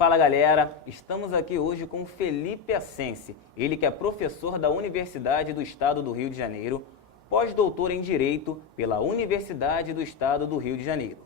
Fala galera, estamos aqui hoje com Felipe Assensi, ele que é professor da Universidade do Estado do Rio de Janeiro, pós-doutor em Direito pela Universidade do Estado do Rio de Janeiro,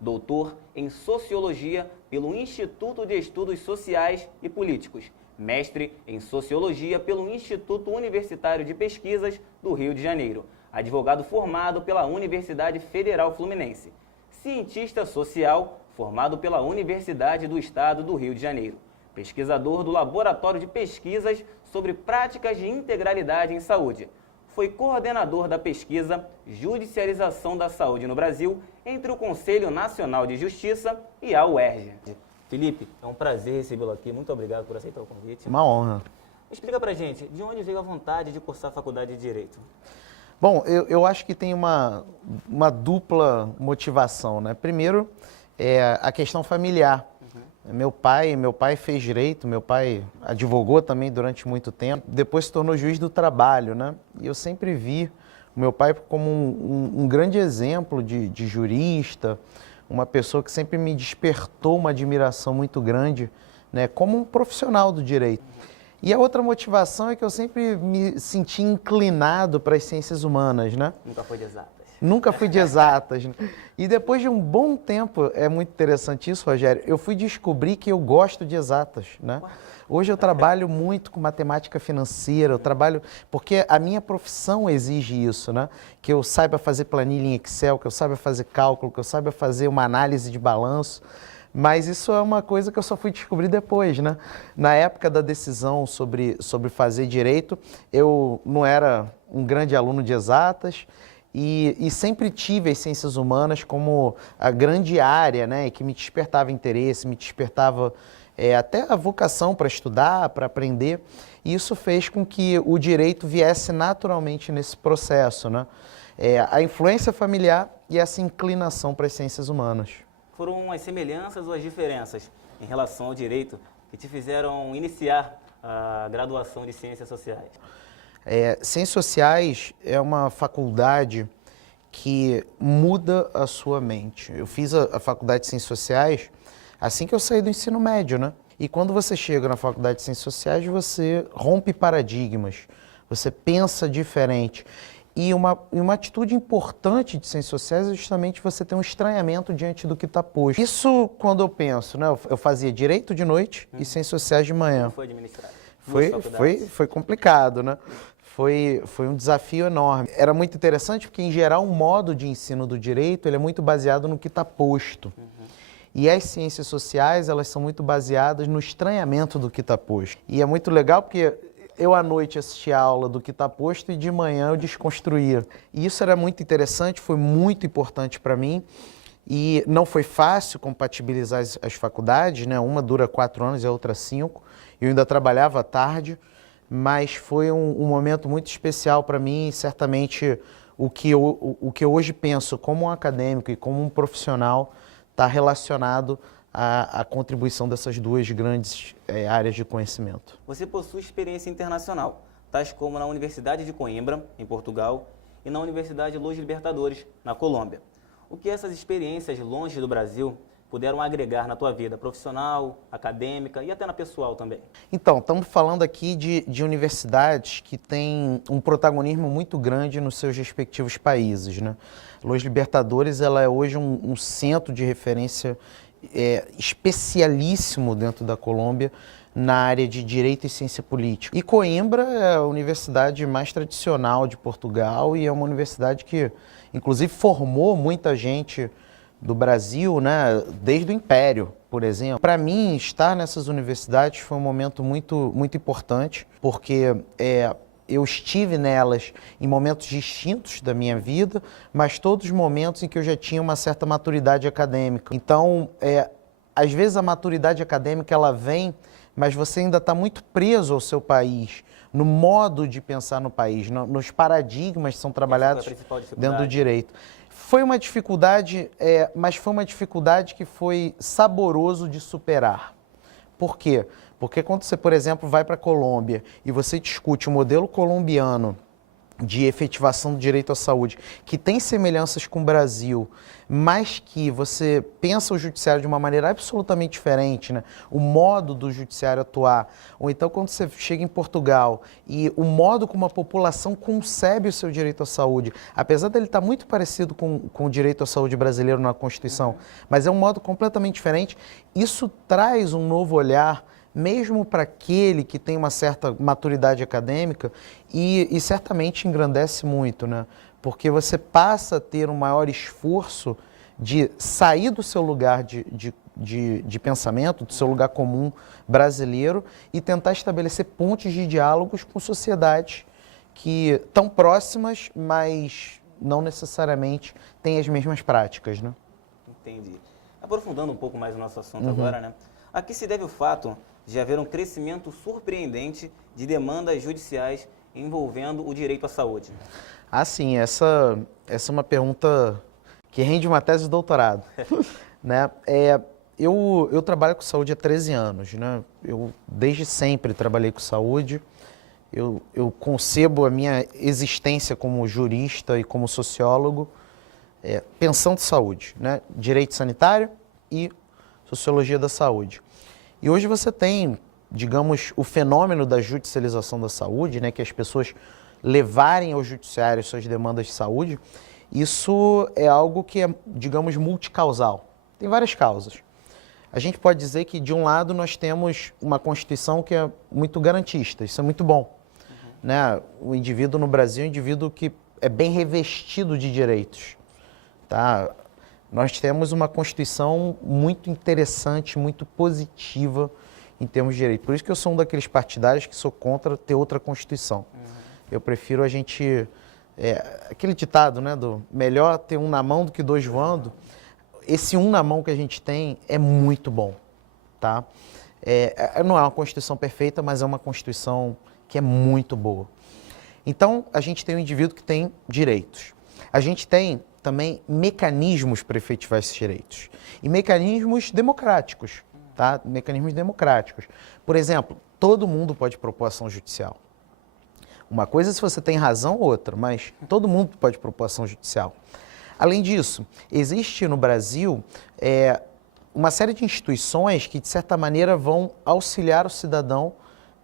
doutor em Sociologia pelo Instituto de Estudos Sociais e Políticos, mestre em Sociologia pelo Instituto Universitário de Pesquisas do Rio de Janeiro, advogado formado pela Universidade Federal Fluminense, cientista social formado pela Universidade do Estado do Rio de Janeiro, pesquisador do Laboratório de Pesquisas sobre Práticas de Integralidade em Saúde. Foi coordenador da pesquisa Judicialização da Saúde no Brasil entre o Conselho Nacional de Justiça e a UERJ. Felipe, é um prazer recebê-lo aqui. Muito obrigado por aceitar o convite. Uma honra. Explica pra gente, de onde veio a vontade de cursar a faculdade de Direito? Bom, eu acho que tem uma dupla motivação, né? Primeiro, é a questão familiar. Meu pai fez direito, meu pai advogou também durante muito tempo, depois se tornou juiz do trabalho, né? E eu sempre vi o meu pai como um grande exemplo de jurista, uma pessoa que sempre me despertou uma admiração muito grande, né, como um profissional do direito. E a outra motivação é que eu sempre me senti inclinado para as ciências humanas, né? Nunca foi de exatas. Nunca fui de exatas. Né? E depois de um bom tempo, é muito interessante isso, Rogério, eu fui descobrir que eu gosto de exatas, né? Hoje eu trabalho muito com matemática financeira, eu trabalho porque a minha profissão exige isso, né? Que eu saiba fazer planilha em Excel, que eu saiba fazer cálculo, que eu saiba fazer uma análise de balanço. Mas isso é uma coisa que eu só fui descobrir depois, né? Na época da decisão sobre fazer direito, eu não era um grande aluno de exatas e sempre tive as ciências humanas como a grande área, né? Que me despertava interesse, me despertava até a vocação para estudar, para aprender. E isso fez com que o direito viesse naturalmente nesse processo, né? A influência familiar e essa inclinação para as ciências humanas. Foram as semelhanças ou as diferenças em relação ao direito que te fizeram iniciar a graduação de Ciências Sociais? Ciências Sociais é uma faculdade que muda a sua mente. Eu fiz a faculdade de Ciências Sociais assim que eu saí do ensino médio, né? E quando você chega na faculdade de Ciências Sociais, você rompe paradigmas, você pensa diferente. E uma atitude importante de ciências sociais é justamente você ter um estranhamento diante do que está posto. Isso quando eu penso, né? Eu fazia direito de noite e ciências sociais de manhã. Como foi administrado? Foi complicado, né? Foi um desafio enorme. Era muito interessante porque, em geral, o modo de ensino do direito ele é muito baseado no que está posto. E as ciências sociais, elas são muito baseadas no estranhamento do que está posto. E é muito legal porque eu à noite assistia a aula do que está posto e de manhã eu desconstruía. E isso era muito interessante, foi muito importante para mim. E não foi fácil compatibilizar as faculdades, né? Uma dura 4 anos e a outra 5. Eu ainda trabalhava à tarde, mas foi um momento muito especial para mim e certamente o que eu hoje penso como um acadêmico e como um profissional está relacionado à contribuição dessas duas grandes áreas de conhecimento. Você possui experiência internacional, tais como na Universidade de Coimbra, em Portugal, e na Universidade Los Libertadores, na Colômbia. O que essas experiências longe do Brasil puderam agregar na tua vida profissional, acadêmica e até na pessoal também? Então, estamos falando aqui de universidades que têm um protagonismo muito grande nos seus respectivos países, né? Los Libertadores ela é hoje um centro de referência especialíssimo dentro da Colômbia na área de Direito e Ciência Política. E Coimbra é a universidade mais tradicional de Portugal e é uma universidade que, inclusive, formou muita gente do Brasil, né, desde o Império, por exemplo. Para mim, estar nessas universidades foi um momento muito, muito importante, porque eu estive nelas em momentos distintos da minha vida, mas todos os momentos em que eu já tinha uma certa maturidade acadêmica. Então, às vezes a maturidade acadêmica ela vem, mas você ainda está muito preso ao seu país, no modo de pensar no país, nos paradigmas que são trabalhados dentro do direito. Foi uma dificuldade, mas foi uma dificuldade que foi saboroso de superar. Por quê? Porque quando você, por exemplo, vai para a Colômbia e você discute o modelo colombiano de efetivação do direito à saúde, que tem semelhanças com o Brasil, mas que você pensa o judiciário de uma maneira absolutamente diferente, né? O modo do judiciário atuar, ou então quando você chega em Portugal e o modo como a população concebe o seu direito à saúde, apesar dele estar muito parecido com o direito à saúde brasileiro na Constituição, mas é um modo completamente diferente, isso traz um novo olhar mesmo para aquele que tem uma certa maturidade acadêmica e certamente engrandece muito, né? Porque você passa a ter um maior esforço de sair do seu lugar de pensamento, do seu lugar comum brasileiro e tentar estabelecer pontes de diálogos com sociedades que estão próximas, mas não necessariamente têm as mesmas práticas, né? Entendi. Aprofundando um pouco mais o nosso assunto agora, né? A que se deve o fato de haver um crescimento surpreendente de demandas judiciais envolvendo o direito à saúde? Ah, sim, essa é uma pergunta que rende uma tese de doutorado, né? Eu trabalho com saúde há 13 anos, né? Eu desde sempre trabalhei com saúde, eu concebo a minha existência como jurista e como sociólogo, pensando em saúde, né? Direito sanitário e sociologia da saúde. E hoje você tem, digamos, o fenômeno da judicialização da saúde, né, que as pessoas levarem ao judiciário suas demandas de saúde, isso é algo que é, digamos, multicausal. Tem várias causas. A gente pode dizer que, de um lado, nós temos uma Constituição que é muito garantista, isso é muito bom. Né? O indivíduo no Brasil é um indivíduo que é bem revestido de direitos. Tá? Nós temos uma Constituição muito interessante, muito positiva em termos de direito. Por isso que eu sou um daqueles partidários que sou contra ter outra Constituição. Eu prefiro a gente... aquele ditado, né, do melhor ter um na mão do que dois voando. Esse um na mão que a gente tem é muito bom. Tá? Não é uma Constituição perfeita, mas é uma Constituição que é muito boa. Então, a gente tem um indivíduo que tem direitos. A gente tem também mecanismos para efetivar esses direitos. E mecanismos democráticos, tá? Mecanismos democráticos. Por exemplo, todo mundo pode propor ação judicial. Uma coisa é se você tem razão, outra, mas todo mundo pode propor ação judicial. Além disso, existe no Brasil uma série de instituições que, de certa maneira, vão auxiliar o cidadão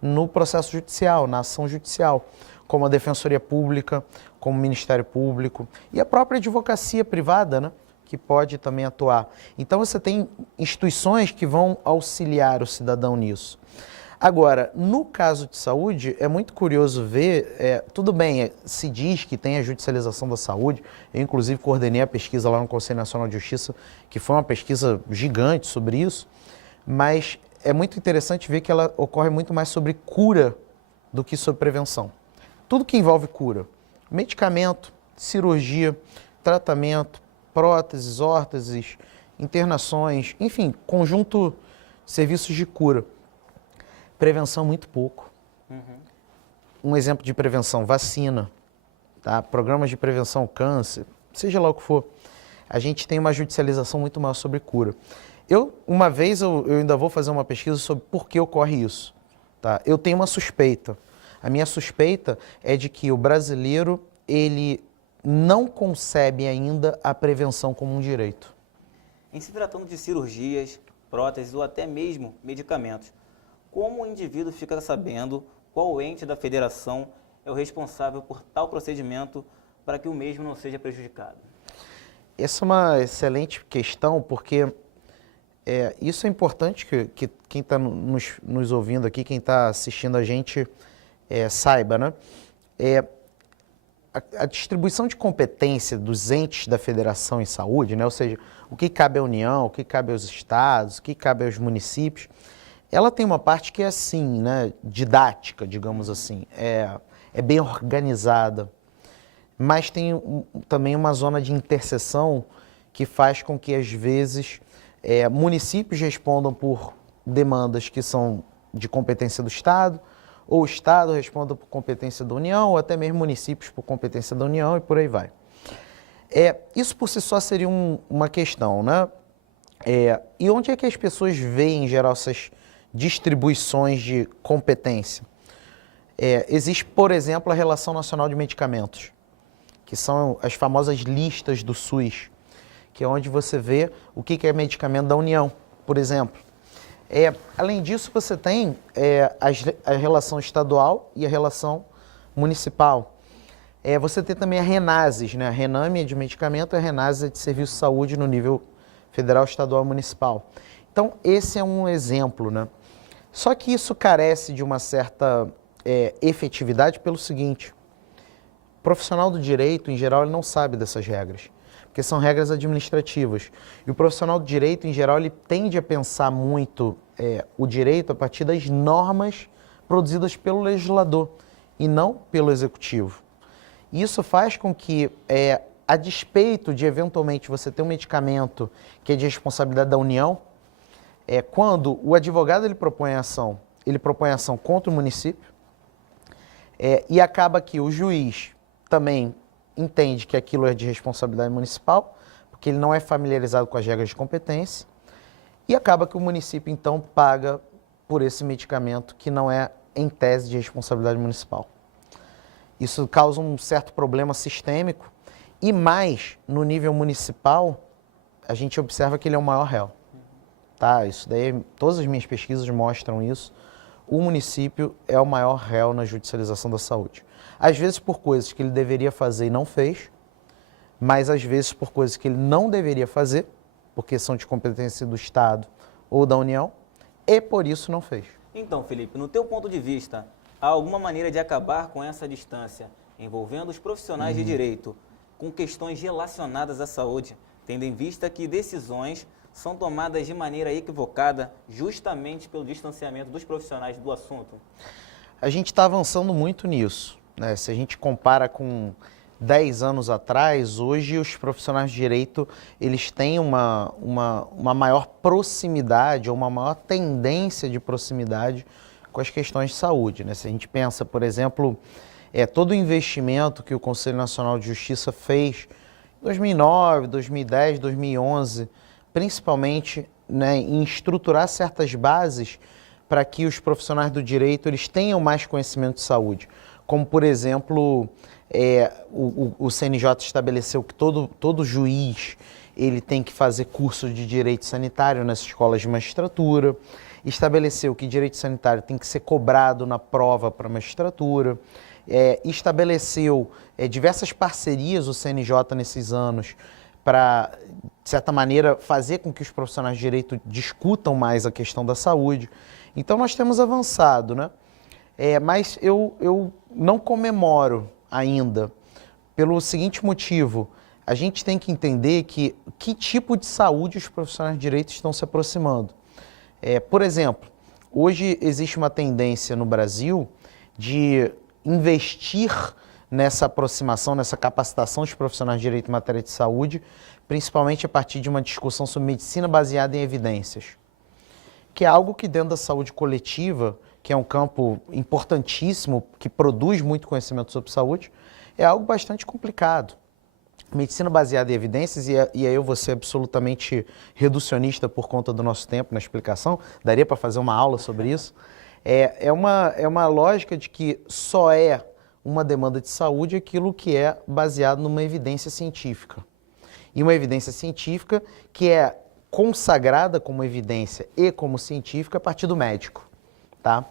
no processo judicial, na ação judicial, como a Defensoria Pública, como o Ministério Público e a própria advocacia privada, né, que pode também atuar. Então você tem instituições que vão auxiliar o cidadão nisso. Agora, no caso de saúde, é muito curioso ver, tudo bem, se diz que tem a judicialização da saúde, eu inclusive coordenei a pesquisa lá no Conselho Nacional de Justiça, que foi uma pesquisa gigante sobre isso, mas é muito interessante ver que ela ocorre muito mais sobre cura do que sobre prevenção. Tudo que envolve cura, medicamento, cirurgia, tratamento, próteses, órteses, internações, enfim, conjunto de serviços de cura. Prevenção, muito pouco. Um exemplo de prevenção, vacina, tá? Programas de prevenção, câncer, seja lá o que for. A gente tem uma judicialização muito maior sobre cura. Uma vez, eu ainda vou fazer uma pesquisa sobre por que ocorre isso. Tá? Eu tenho uma suspeita. A minha suspeita é de que o brasileiro, ele não concebe ainda a prevenção como um direito. Em se tratando de cirurgias, próteses ou até mesmo medicamentos, como o indivíduo fica sabendo qual ente da federação é o responsável por tal procedimento para que o mesmo não seja prejudicado? Essa é uma excelente questão, porque isso é importante que quem está nos ouvindo aqui, quem está assistindo a gente, saiba, né? A distribuição de competência dos entes da federação em saúde, né? Ou seja, o que cabe à União, o que cabe aos estados, o que cabe aos municípios, ela tem uma parte que é assim, né? Didática, digamos assim, é bem organizada, mas tem também uma zona de interseção que faz com que, às vezes, municípios respondam por demandas que são de competência do Estado, ou o Estado responda por competência da União, ou até mesmo municípios por competência da União, e por aí vai. Isso por si só seria uma questão, né? E onde é que as pessoas veem, em geral, essas distribuições de competência? Existe, por exemplo, a Relação Nacional de Medicamentos, que são as famosas listas do SUS, que é onde você vê o que é medicamento da União, por exemplo. Além disso, você tem a relação estadual e a relação municipal. Você tem também a Renases, né? A Rename é de medicamento e a Renases é de serviço de saúde no nível federal, estadual e municipal. Então, esse é um exemplo, né? Só que isso carece de uma certa efetividade pelo seguinte: o profissional do direito, em geral, ele não sabe dessas regras, porque são regras administrativas. E o profissional do direito, em geral, ele tende a pensar muito o direito a partir das normas produzidas pelo legislador e não pelo executivo. Isso faz com que, a despeito de eventualmente você ter um medicamento que é de responsabilidade da União, quando o advogado ele propõe ação contra o município, e acaba que o juiz também entende que aquilo é de responsabilidade municipal, porque ele não é familiarizado com as regras de competência, e acaba que o município, então, paga por esse medicamento que não é, em tese, de responsabilidade municipal. Isso causa um certo problema sistêmico, e mais, no nível municipal, a gente observa que ele é o maior réu. Tá? Isso daí, todas as minhas pesquisas mostram isso. O município é o maior réu na judicialização da saúde. Às vezes por coisas que ele deveria fazer e não fez, mas às vezes por coisas que ele não deveria fazer, porque são de competência do Estado ou da União, e por isso não fez. Então, Felipe, no teu ponto de vista, há alguma maneira de acabar com essa distância envolvendo os profissionais de direito com questões relacionadas à saúde, tendo em vista que decisões são tomadas de maneira equivocada justamente pelo distanciamento dos profissionais do assunto? A gente está avançando muito nisso, né? Se a gente compara com 10 anos atrás, hoje os profissionais de direito eles têm uma maior proximidade ou uma maior tendência de proximidade com as questões de saúde, né? Se a gente pensa, por exemplo, todo o investimento que o Conselho Nacional de Justiça fez em 2009, 2010, 2011, principalmente, né, em estruturar certas bases para que os profissionais do direito eles tenham mais conhecimento de saúde. Como, por exemplo, o CNJ estabeleceu que todo juiz ele tem que fazer curso de direito sanitário nas escolas de magistratura, estabeleceu que direito sanitário tem que ser cobrado na prova para a magistratura, estabeleceu diversas parcerias o CNJ nesses anos para, de certa maneira, fazer com que os profissionais de direito discutam mais a questão da saúde. Então, nós temos avançado, né? Mas eu não comemoro ainda, pelo seguinte motivo: a gente tem que entender que tipo de saúde os profissionais de direito estão se aproximando. Por exemplo, hoje existe uma tendência no Brasil de investir nessa aproximação, nessa capacitação dos profissionais de direito em matéria de saúde, principalmente a partir de uma discussão sobre medicina baseada em evidências, que é algo que dentro da saúde coletiva, que é um campo importantíssimo, que produz muito conhecimento sobre saúde, é algo bastante complicado. Medicina baseada em evidências, e aí eu vou ser absolutamente reducionista por conta do nosso tempo na explicação, daria para fazer uma aula sobre isso, é uma lógica de que só é uma demanda de saúde aquilo que é baseado numa evidência científica. E uma evidência científica que é consagrada como evidência e como científica a partir do médico. Tá?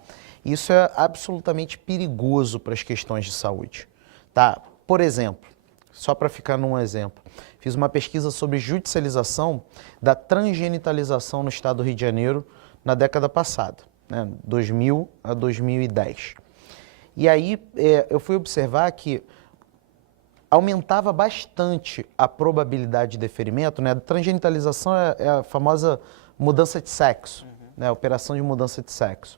Isso é absolutamente perigoso para as questões de saúde. Tá? Por exemplo, só para ficar num exemplo, fiz uma pesquisa sobre judicialização da transgenitalização no estado do Rio de Janeiro na década passada, né, 2000 a 2010. E aí eu fui observar que aumentava bastante a probabilidade de deferimento, né? A transgenitalização é a famosa mudança de sexo, né? A operação de mudança de sexo.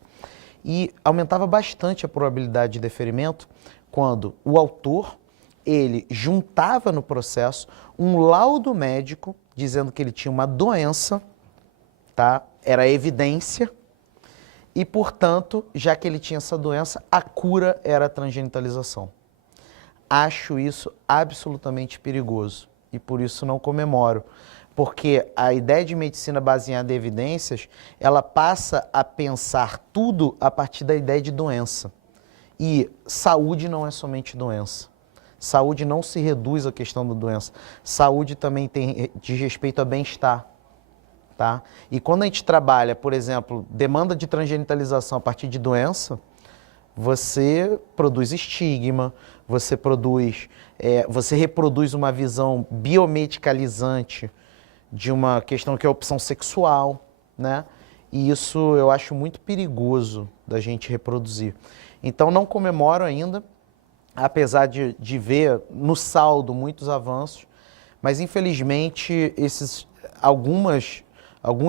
E aumentava bastante a probabilidade de deferimento quando o autor ele juntava no processo um laudo médico dizendo que ele tinha uma doença, tá? Era evidência, e, portanto, já que ele tinha essa doença, a cura era a transgenitalização. Acho isso absolutamente perigoso e por isso não comemoro, porque a ideia de medicina baseada em evidências, ela passa a pensar tudo a partir da ideia de doença. E saúde não é somente doença. Saúde não se reduz à questão da doença. Saúde também diz respeito a bem-estar. Tá? E quando a gente trabalha, por exemplo, demanda de transgenitalização a partir de doença, você produz estigma, você reproduz uma visão biomedicalizante de uma questão que é a opção sexual, né? E isso eu acho muito perigoso da gente reproduzir. Então não comemoro ainda, apesar de ver no saldo muitos avanços, mas infelizmente alguns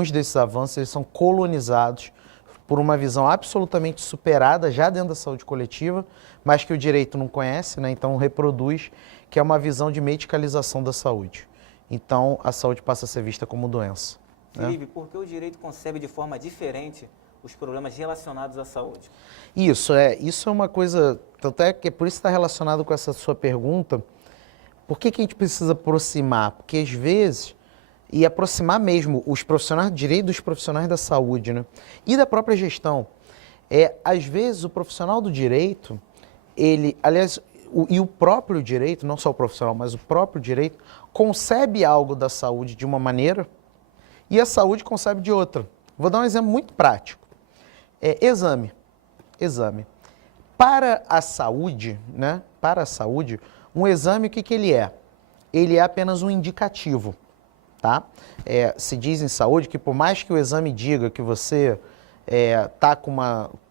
desses avanços eles são colonizados por uma visão absolutamente superada já dentro da saúde coletiva, mas que o direito não conhece, né? Então reproduz, que é uma visão de medicalização da saúde. Então a saúde passa a ser vista como doença. Felipe, por que o direito concebe de forma diferente os problemas relacionados à saúde? Isso é uma coisa, tanto é que por isso está relacionado com essa sua pergunta, por que a gente precisa aproximar? Porque às vezes, e aproximar mesmo os profissionais do direito dos profissionais da saúde, né? E da própria gestão. Às vezes o profissional do direito, o próprio direito, não só o profissional, mas o próprio direito, concebe algo da saúde de uma maneira e a saúde concebe de outra. Vou dar um exemplo muito prático. Exame. Para a saúde, né? Para a saúde, um exame, o que ele é? Ele é apenas um indicativo, tá? Se diz em saúde que por mais que o exame diga que você está com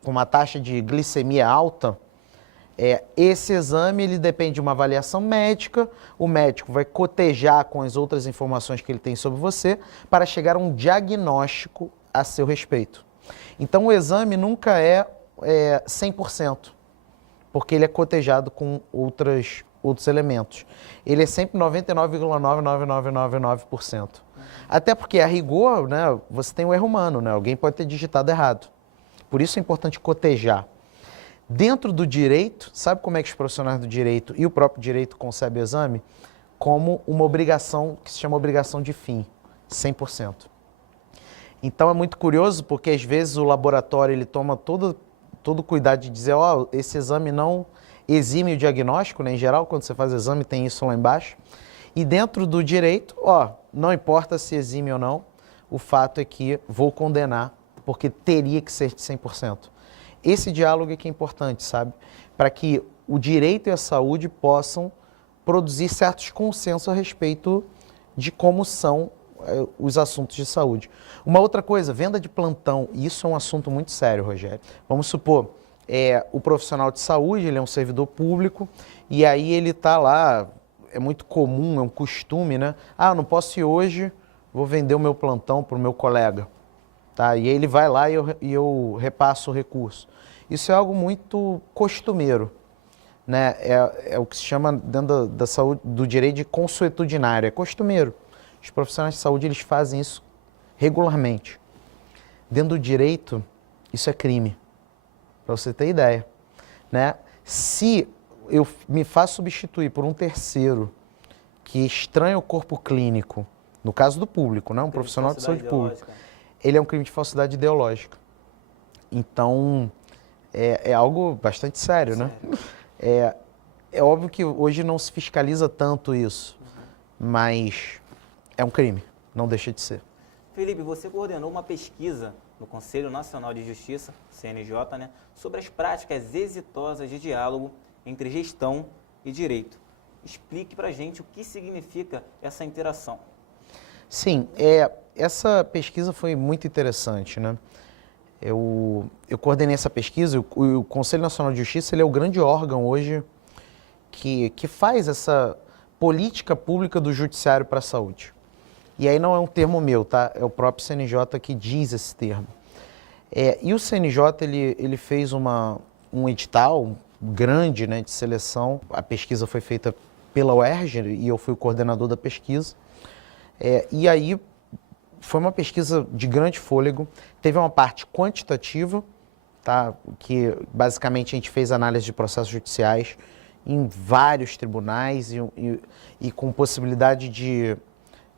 uma taxa de glicemia alta, esse exame ele depende de uma avaliação médica, o médico vai cotejar com as outras informações que ele tem sobre você para chegar a um diagnóstico a seu respeito. Então o exame nunca é 100%, porque ele é cotejado com outros elementos. Ele é sempre 99,99999%. Até porque a rigor, né, você tem o erro humano, né? Alguém pode ter digitado errado. Por isso é importante cotejar. Dentro do direito, sabe como é que os profissionais do direito e o próprio direito concebem o exame? Como uma obrigação que se chama obrigação de fim, 100%. Então é muito curioso porque às vezes o laboratório ele toma todo o cuidado de dizer, esse exame não exime o diagnóstico, né? Em geral, quando você faz exame tem isso lá embaixo. E dentro do direito, não importa se exime ou não, o fato é que vou condenar porque teria que ser de 100%. Esse diálogo é que é importante, sabe? Para que o direito e a saúde possam produzir certos consensos a respeito de como são os assuntos de saúde. Uma outra coisa, venda de plantão, isso é um assunto muito sério, Rogério. Vamos supor, o profissional de saúde, ele é um servidor público, e aí ele está lá, é muito comum, é um costume, né? Eu não posso ir hoje, vou vender o meu plantão para o meu colega. Tá? E aí ele vai lá e eu repasso o recurso. Isso é algo muito costumeiro, né? É o que se chama dentro da saúde, do direito de consuetudinário, é costumeiro. Os profissionais de saúde eles fazem isso regularmente. Dentro do direito, isso é crime, para você ter ideia, né? Se eu me faço substituir por um terceiro que estranha o corpo clínico, no caso do público, né? Um profissional de saúde pública, ele é um crime de falsidade ideológica. Então, é algo bastante sério, né? É óbvio que hoje não se fiscaliza tanto isso, mas é um crime, não deixa de ser. Felipe, você coordenou uma pesquisa no Conselho Nacional de Justiça, CNJ, né, sobre as práticas exitosas de diálogo entre gestão e direito. Explique para a gente o que significa essa interação. Sim, essa pesquisa foi muito interessante, né? Eu coordenei essa pesquisa, o Conselho Nacional de Justiça ele é o grande órgão hoje que faz essa política pública do judiciário para a saúde. E aí não é um termo meu, tá? É o próprio CNJ que diz esse termo. E o CNJ ele fez um edital grande, né, de seleção. A pesquisa foi feita pela UERJ e eu fui o coordenador da pesquisa. E aí foi uma pesquisa de grande fôlego, teve uma parte quantitativa, tá? Que basicamente a gente fez análise de processos judiciais em vários tribunais e com possibilidade de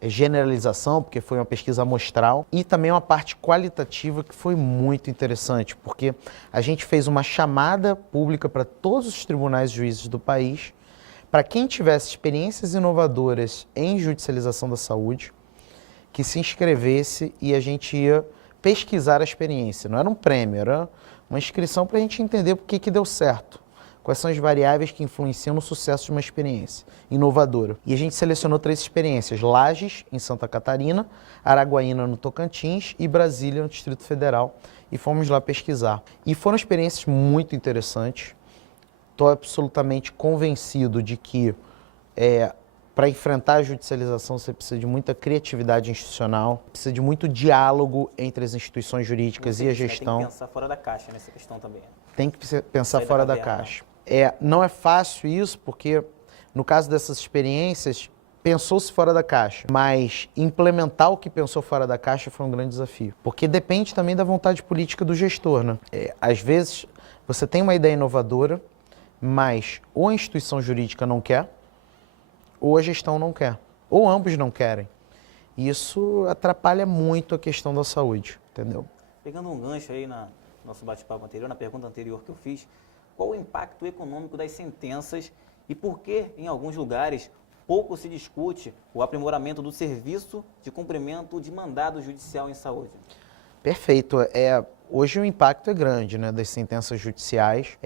generalização, porque foi uma pesquisa amostral, e também uma parte qualitativa que foi muito interessante, porque a gente fez uma chamada pública para todos os tribunais e juízes do país, para quem tivesse experiências inovadoras em judicialização da saúde, que se inscrevesse e a gente ia pesquisar a experiência. Não era um prêmio, era uma inscrição para a gente entender por que deu certo. Quais são as variáveis que influenciam no sucesso de uma experiência inovadora. E a gente selecionou 3 experiências: Lages, em Santa Catarina, Araguaína, no Tocantins, e Brasília, no Distrito Federal. E fomos lá pesquisar. E foram experiências muito interessantes. Estou absolutamente convencido de que para enfrentar a judicialização você precisa de muita criatividade institucional, precisa de muito diálogo entre as instituições jurídicas e a gestão. Tem que pensar fora da caixa nessa questão também. Tem que pensar fora da caixa. Não é fácil isso, porque no caso dessas experiências, pensou-se fora da caixa, mas implementar o que pensou fora da caixa foi um grande desafio, porque depende também da vontade política do gestor, né? Às vezes, você tem uma ideia inovadora, mas ou a instituição jurídica não quer, ou a gestão não quer, ou ambos não querem. Isso atrapalha muito a questão da saúde, entendeu? Pegando um gancho aí no nosso bate-papo anterior, na pergunta anterior que eu fiz, qual o impacto econômico das sentenças e por que, em alguns lugares, pouco se discute o aprimoramento do serviço de cumprimento de mandado judicial em saúde? Perfeito. Hoje o impacto é grande, né, das sentenças judiciais.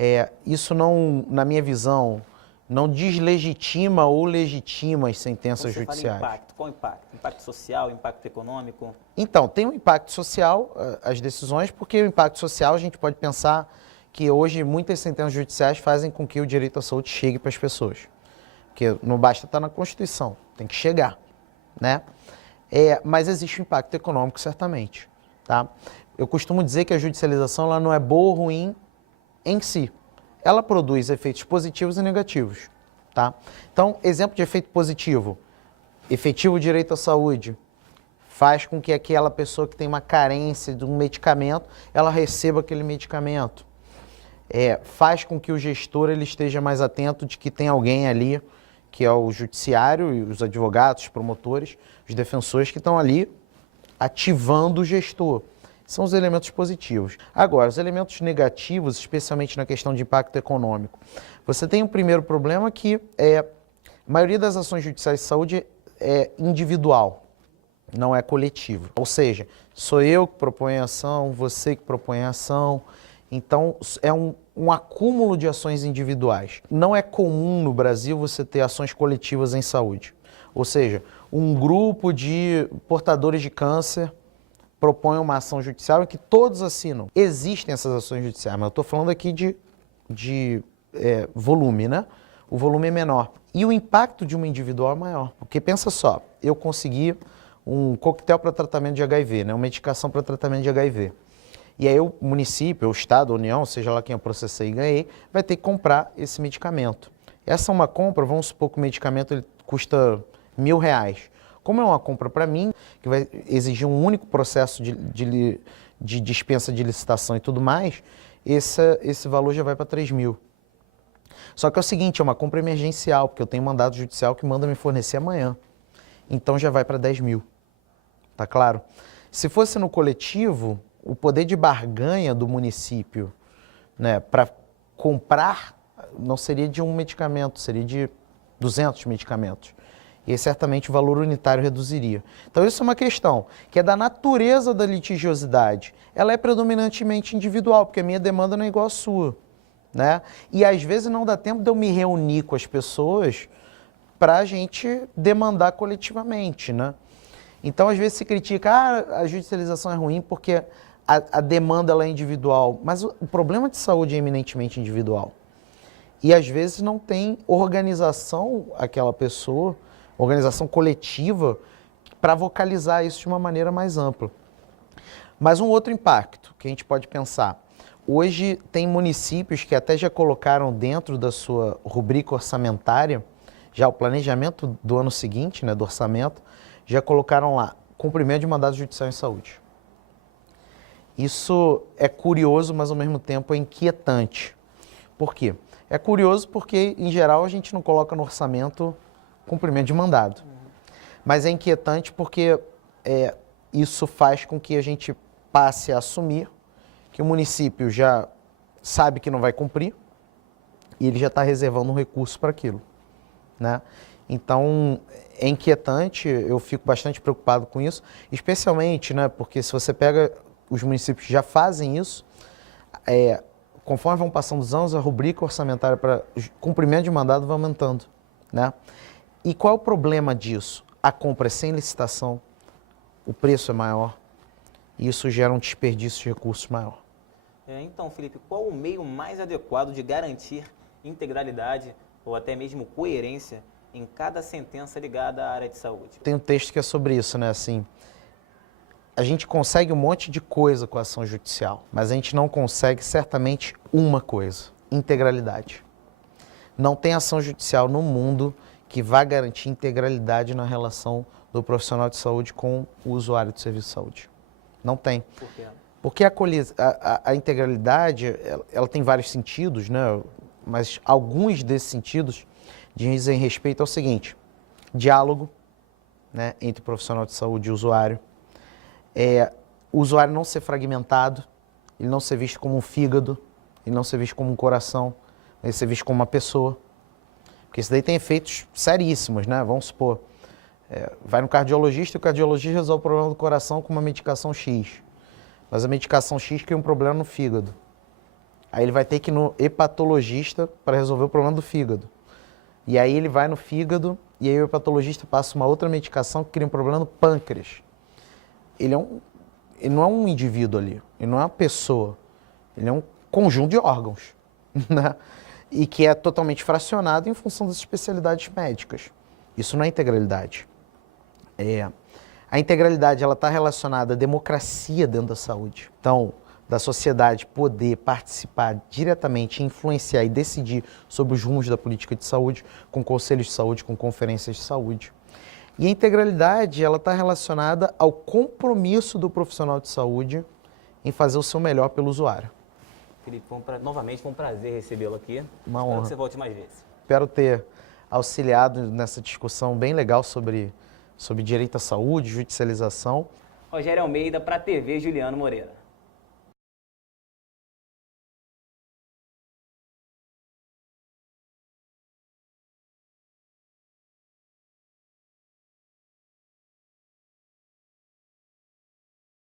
Isso não, na minha visão, não deslegitima ou legitima as sentenças judiciais. Fala impacto, qual o impacto? Impacto social, impacto econômico? Então, tem um impacto social, as decisões, porque o impacto social a gente pode pensar que hoje muitas sentenças judiciais fazem com que o direito à saúde chegue para as pessoas. Porque não basta estar na Constituição, tem que chegar, né? Mas existe um impacto econômico, certamente, tá? Eu costumo dizer que a judicialização ela não é boa ou ruim em si. Ela produz efeitos positivos e negativos, tá? Então, exemplo de efeito positivo, efetivo direito à saúde, faz com que aquela pessoa que tem uma carência de um medicamento, ela receba aquele medicamento. Faz com que o gestor ele esteja mais atento de que tem alguém ali, que é o judiciário e os advogados, os promotores, os defensores que estão ali ativando o gestor. São os elementos positivos. Agora, os elementos negativos, especialmente na questão de impacto econômico. Você tem um primeiro problema que a maioria das ações judiciais de saúde é individual, não é coletivo. Ou seja, sou eu que proponho a ação, você que propõe a ação. Então, é um acúmulo de ações individuais. Não é comum no Brasil você ter ações coletivas em saúde. Ou seja, um grupo de portadores de câncer propõe uma ação judicial em que todos assinam. Existem essas ações judiciais, mas eu estou falando aqui de volume, né? O volume é menor. E o impacto de uma individual é maior. Porque pensa só, eu consegui um coquetel para tratamento de HIV, né? Uma medicação para tratamento de HIV. E aí o município, o estado, a União, seja lá quem eu processei e ganhei, vai ter que comprar esse medicamento. Essa é uma compra, vamos supor que o medicamento ele custa R$1.000. Como é uma compra para mim, que vai exigir um único processo de dispensa de licitação e tudo mais, esse valor já vai para 3.000. Só que é o seguinte, é uma compra emergencial, porque eu tenho mandado judicial que manda me fornecer amanhã. Então já vai para 10.000. Tá claro? Se fosse no coletivo, o poder de barganha do município, né, para comprar não seria de um medicamento, seria de 200 medicamentos. E aí, certamente o valor unitário reduziria. Então isso é uma questão que é da natureza da litigiosidade. Ela é predominantemente individual, porque a minha demanda não é igual à sua, né? E às vezes não dá tempo de eu me reunir com as pessoas para a gente demandar coletivamente, né? Então às vezes se critica, a judicialização é ruim porque a demanda ela é individual, mas o problema de saúde é eminentemente individual. E às vezes não tem organização aquela pessoa, organização coletiva, para vocalizar isso de uma maneira mais ampla. Mas um outro impacto que a gente pode pensar, hoje tem municípios que até já colocaram dentro da sua rubrica orçamentária, já o planejamento do ano seguinte, né, do orçamento, já colocaram lá, cumprimento de mandado judicial em saúde. Isso é curioso, mas ao mesmo tempo é inquietante. Por quê? É curioso porque, em geral, a gente não coloca no orçamento cumprimento de mandado. Mas é inquietante porque isso faz com que a gente passe a assumir que o município já sabe que não vai cumprir e ele já está reservando um recurso para aquilo, né? Então, é inquietante, eu fico bastante preocupado com isso, especialmente, né, porque se você pega os municípios que já fazem isso, conforme vão passando os anos, a rubrica orçamentária para cumprimento de mandado vai aumentando, né? E qual é o problema disso? A compra é sem licitação, o preço é maior, e isso gera um desperdício de recursos maior. Então, Felipe, qual o meio mais adequado de garantir integralidade ou até mesmo coerência em cada sentença ligada à área de saúde? Tem um texto que é sobre isso, né? Assim, a gente consegue um monte de coisa com a ação judicial, mas a gente não consegue certamente uma coisa: integralidade. Não tem ação judicial no mundo que vá garantir integralidade na relação do profissional de saúde com o usuário do serviço de saúde. Não tem. Por quê? Porque a integralidade, ela tem vários sentidos, né? Mas alguns desses sentidos dizem respeito ao seguinte: diálogo, né, entre o profissional de saúde e o usuário. O usuário não ser fragmentado, ele não ser visto como um fígado, ele não ser visto como um coração, ele ser visto como uma pessoa. Porque isso daí tem efeitos seríssimos, né? Vamos supor, vai no cardiologista e o cardiologista resolve o problema do coração com uma medicação X. Mas a medicação X cria um problema no fígado. Aí ele vai ter que ir no hepatologista para resolver o problema do fígado. E aí ele vai no fígado e aí o hepatologista passa uma outra medicação que cria um problema no pâncreas. Ele não é um indivíduo ali, ele não é uma pessoa, ele é um conjunto de órgãos, né? E que é totalmente fracionado em função das especialidades médicas. Isso não é integralidade. A integralidade está relacionada à democracia dentro da saúde. Então, da sociedade poder participar diretamente, influenciar e decidir sobre os rumos da política de saúde, com conselhos de saúde, com conferências de saúde. E a integralidade está relacionada ao compromisso do profissional de saúde em fazer o seu melhor pelo usuário. Felipe, novamente foi um prazer recebê-lo aqui. Uma Espero honra. que você volte mais vezes. Espero ter auxiliado nessa discussão bem legal sobre direito à saúde, judicialização. Rogério Almeida para a TV Juliano Moreira.